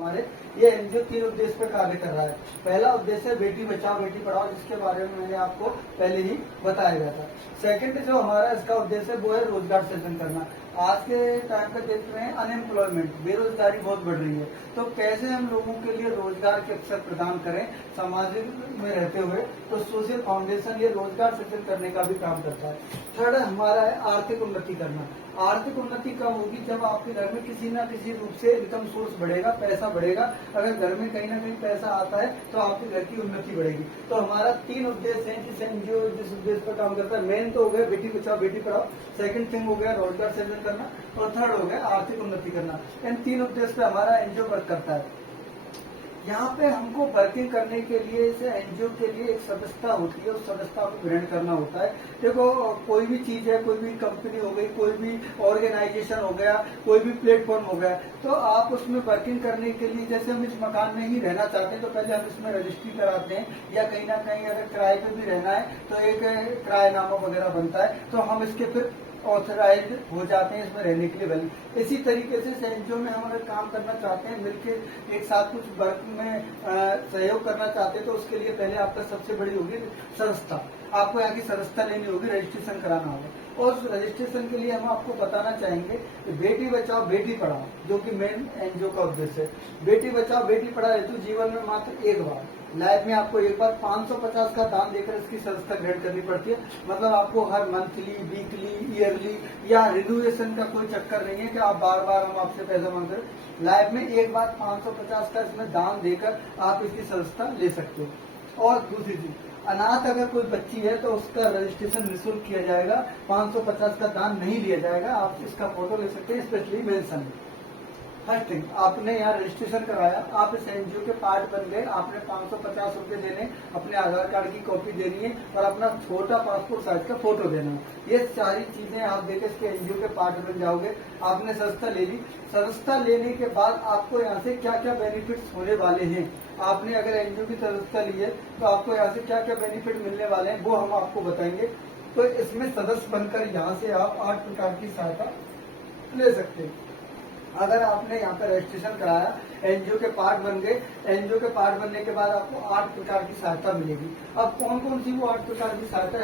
हमारे ये एनजीओ 3 उद्देश्य पर कार्य कर रहा है। पहला उद्देश्य है बेटी बचाओ बेटी पढ़ाओ, जिसके बारे में मैंने आपको पहले ही बताया गया था। सेकंड जो हमारा इसका उद्देश्य है वो है रोजगार सृजन करना। आज के टाइम पे देख रहे हैं अनएम्प्लॉयमेंट, बेरोजगारी बहुत बढ़ रही है, तो कैसे हम लोगों के लिए रोजगार के अवसर प्रदान करें समाज में रहते हुए, तो सोशल फाउंडेशन ये रोजगार सृजन करने का भी काम करता है। थर्ड हमारा है आर्थिक उन्नति करना। आर्थिक उन्नति कब होगी? जब आपके घर में किसी न किसी रूप से इनकम सोर्स बढ़ेगा, पैसा बढ़ेगा। अगर घर में कहीं ना कहीं पैसा आता है तो आपके घर की उन्नति बढ़ेगी। तो हमारा 3 उद्देश्य है जिस एनजीओ जिस उद्देश्य पर काम करता है। मेन तो हो गया बेटी बचाओ बेटी पढ़ाओ, सेकंड थिंग हो गया रोजगार सृजन करना, और थर्ड हो गया आर्थिक उन्नति करना। इन 3 उद्देश्य पे हमारा एनजीओ वर्क करता है। यहाँ पे हमको वर्किंग करने के लिए इस एनजीओ के लिए एक सदस्यता होती है, उस सदस्यता को ग्रहण करना होता है। देखो कोई भी चीज है, कोई भी कंपनी हो गई, कोई भी ऑर्गेनाइजेशन हो गया, कोई भी प्लेटफॉर्म हो गया, तो आप उसमें वर्किंग करने के लिए, जैसे हम इस मकान में ही रहना चाहते हैं तो पहले हम इसमें रजिस्ट्री कराते हैं, या कहीं ना कहीं अगर किराए पे भी रहना है तो एक किराएनामा वगैरह बनता है, तो हम इसके फिर ऑथराइज हो जाते हैं इसमें रहने के लिए वैल्यू। इसी तरीके से एनजीओ में हम अगर काम करना चाहते हैं, मिलकर एक साथ कुछ वर्क में सहयोग करना चाहते हैं, तो उसके लिए पहले आपका सबसे बड़ी होगी संस्था। आपको यहाँ की सदस्यता लेनी होगी, रजिस्ट्रेशन कराना होगा। और रजिस्ट्रेशन के लिए हम आपको बताना चाहेंगे कि बेटी बचाओ बेटी पढ़ाओ, जो कि मेन एनजीओ का उद्देश्य है। बेटी बचाओ बेटी पढ़ाओ हेतु जीवन में मात्र एक बार, लाइफ में आपको एक बार 550 का दान देकर इसकी सदस्यता ग्रहण करनी पड़ती है। मतलब आपको हर मंथली, वीकली, ईयरली या रिन्यूएशन का कोई चक्कर नहीं है कि आप बार बार हम आपसे पैसा मांग रहे। लाइफ में एक बार 550 का इसमें दान देकर आप इसकी सदस्यता ले सकते हो। और दूसरी चीज, अनाथ अगर कोई बच्ची है तो उसका रजिस्ट्रेशन निःशुल्क किया जाएगा, 550 का दान नहीं लिया जाएगा। आप इसका फोटो ले सकते हैं, स्पेशली मेंशन। फर्स्ट थिंग, आपने यहाँ रजिस्ट्रेशन कराया, आप इस एनजीओ के पार्ट बन गए, आपने 550 रुपए देने, अपने आधार कार्ड की कॉपी देनी है और अपना छोटा पासपोर्ट साइज का फोटो देना है। ये सारी चीजें आप देकर इसके एनजीओ के पार्ट बन जाओगे। आपने सदस्यता ले ली। सदस्यता लेने के बाद आपको यहाँ से क्या क्या बेनिफिट्स होने वाले हैं, आपने अगर एनजीओ की सदस्यता ली है तो आपको यहाँ से क्या क्या बेनिफिट मिलने वाले हैं वो हम आपको बताएंगे। तो इसमें सदस्य बनकर यहाँ से आप 8 प्रकार की सहायता ले सकते हैं। अगर आपने यहाँ पर रजिस्ट्रेशन कराया, एनजीओ के पार्ट बन गए, एनजीओ के पार्ट बनने के बाद आपको 8 प्रकार की सहायता मिलेगी। अब कौन कौन सी वो 8 प्रकार की सहायता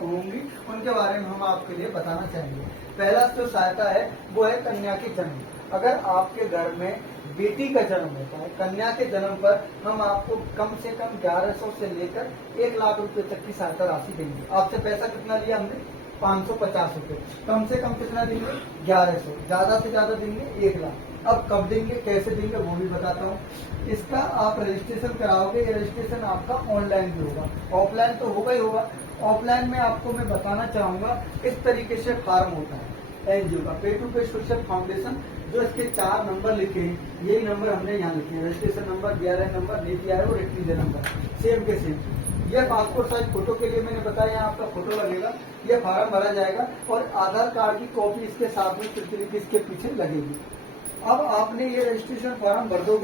होंगी उनके बारे में हम आपके लिए बताना चाहेंगे। पहला जो सहायता है वो है कन्या के जन्म। अगर आपके घर में बेटी का जन्म होता है, कन्या के जन्म पर हम आपको कम से कम 1100 से लेकर 1 लाख रुपए तक की सहायता राशि देंगे। आपसे पैसा कितना लिया हमने? 550 रुपए। कम से कम कितना देंगे? 1100। ज्यादा से ज्यादा देंगे 1 लाख। अब कब देंगे, कैसे देंगे वो भी बताता हूँ। इसका आप रजिस्ट्रेशन कराओगे, ये रजिस्ट्रेशन आपका ऑनलाइन भी होगा, ऑफलाइन तो होगा ही होगा। ऑफलाइन में आपको मैं बताना चाहूंगा, इस तरीके से फार्म होता है एनजीओ का, पे टू पे सोशल फाउंडेशन। जो इसके 4 नंबर लिखे हैं, यही नंबर हमने यहाँ लिखे हैं, registration number, DRN number, NITI Aayog और रिक्विजन नंबर, सेम के सेम। ये पासपोर्ट साइज फोटो के लिए मैंने बताया, यहाँ आपका फोटो लगेगा, ये फार्म भरा जाएगा और आधार कार्ड की कॉपी इसके साथ में प्रतिलिपि इसके पीछे लगेगी। अब आपने ये रजिस्ट्रेशन फॉर्म भर दोगे।